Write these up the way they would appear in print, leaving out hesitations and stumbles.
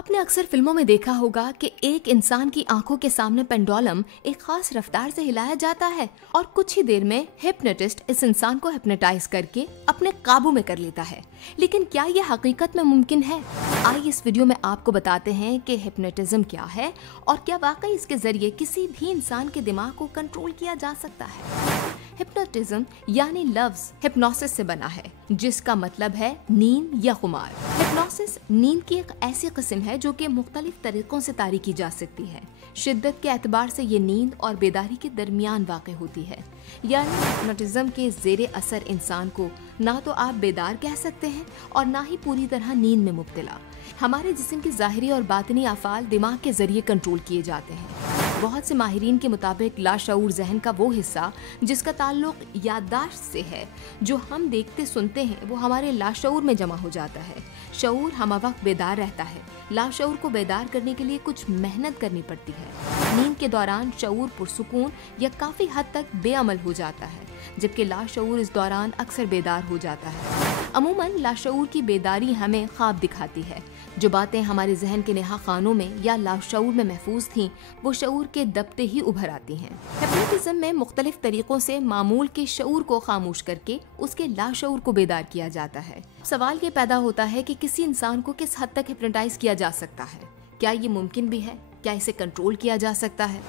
आपने अक्सर फिल्मों में देखा होगा कि एक इंसान की आंखों के सामने पेंडुलम एक खास रफ्तार से हिलाया जाता है और कुछ ही देर में हिप्नोटिस्ट इस इंसान को हिप्नोटाइज करके अपने काबू में कर लेता है। लेकिन क्या ये हकीकत में मुमकिन है? आइए इस वीडियो में आपको बताते हैं कि हिप्नोटिज्म क्या है और क्या वाकई इसके जरिए किसी भी इंसान के दिमाग को कंट्रोल किया जा सकता है। हिप्नोटिज्म यानी लफ्ज हिप्नोसिस से बना है, जिसका मतलब है नींद या खुमार। हिप्नोसिस नींद की एक ऐसी किस्म है जो कि मुख्तलिफ तरीकों से तारी की जा सकती है। शिद्दत के एतबार से ये नींद और बेदारी के दरमियान वाक़ होती है। यानी हिप्नोटिज्म के ज़ेरे असर इंसान को ना तो आप बेदार कह सकते हैं और ना ही पूरी तरह नींद में मुब्तला। हमारे जिस्म की ज़ाहिरी और बातिनी अफ़ाल दिमाग के जरिए कंट्रोल किए जाते हैं। बहुत से माहिरीन के मुताबिक लाशऊर जहन का वो हिस्सा जिसका ताल्लुक याददाश्त से है, जो हम देखते सुनते हैं, वो हमारे लाशऊर में जमा हो जाता है। शऊर हम वक्त बेदार रहता है। लाशऊर को बेदार करने के लिए कुछ मेहनत करनी पड़ती है। नींद के दौरान शऊर पुरसुकून या काफ़ी हद तक बेअमल हो जाता है, जबकि लाशऊर इस दौरान अक्सर बेदार हो जाता है। अमूमन लाशऊर की बेदारी हमें ख्वाब दिखाती है। जो बातें हमारे जहन के नेहा खानों में या लाशऊर में महफूज थीं, वो शऊर के दबते ही उभर आती हैं। हिप्नोटिज्म में मुख्तलिफ तरीकों से मामूल के शऊर को खामोश करके उसके लाशऊर को बेदार किया जाता है। सवाल ये पैदा होता है कि किसी इंसान को किस हद तक हिप्नोटाइज किया जा सकता है? क्या ये मुमकिन भी है? क्या इसे कंट्रोल किया जा सकता है?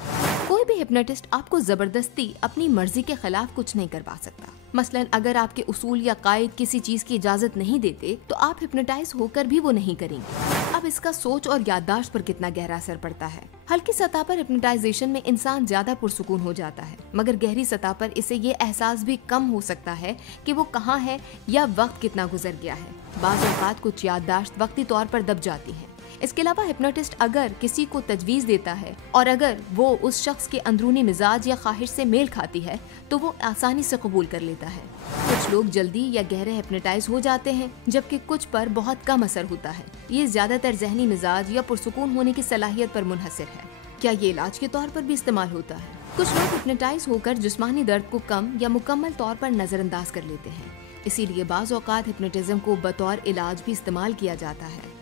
कोई भी हिप्नोटिस्ट आपको जबरदस्ती अपनी मर्जी के खिलाफ कुछ नहीं करवा सकता। मसलन अगर आपके उसूल या कायद किसी चीज की इजाजत नहीं देते, तो आप हिप्नोटाइज होकर भी वो नहीं करेंगे। अब इसका सोच और याददाश्त पर कितना गहरा असर पड़ता है। हल्की सतह पर हिप्नोटाइजेशन में इंसान ज्यादा पुरसुकून हो जाता है, मगर गहरी सतह पर इसे ये एहसास भी कम हो सकता है कि वो कहाँ है या वक्त कितना गुजर गया है। बाज़ औक़ात कुछ याददाश्त वक्ती तौर पर दब जाती है। इसके अलावा हिप्नोटिस्ट अगर किसी को तजवीज़ देता है और अगर वो उस शख्स के अंदरूनी मिजाज या ख्वाहिश से मेल खाती है, तो वो आसानी से कबूल कर लेता है। कुछ लोग जल्दी या गहरे हिप्नोटाइज हो जाते हैं, जबकि कुछ पर बहुत कम असर होता है। ये ज्यादातर जहनी मिजाज या पुरसुकून होने की सलाहियत पर मुनहसर है। क्या ये इलाज के तौर पर भी इस्तेमाल होता है? कुछ लोग हिप्नोटाइज होकर जिस्मानी दर्द को कम या मुकम्मल तौर पर नजरअंदाज कर लेते हैं। इसीलिए बाज़ औक़ात हिप्नोटिज्म को बतौर इलाज भी इस्तेमाल किया जाता है।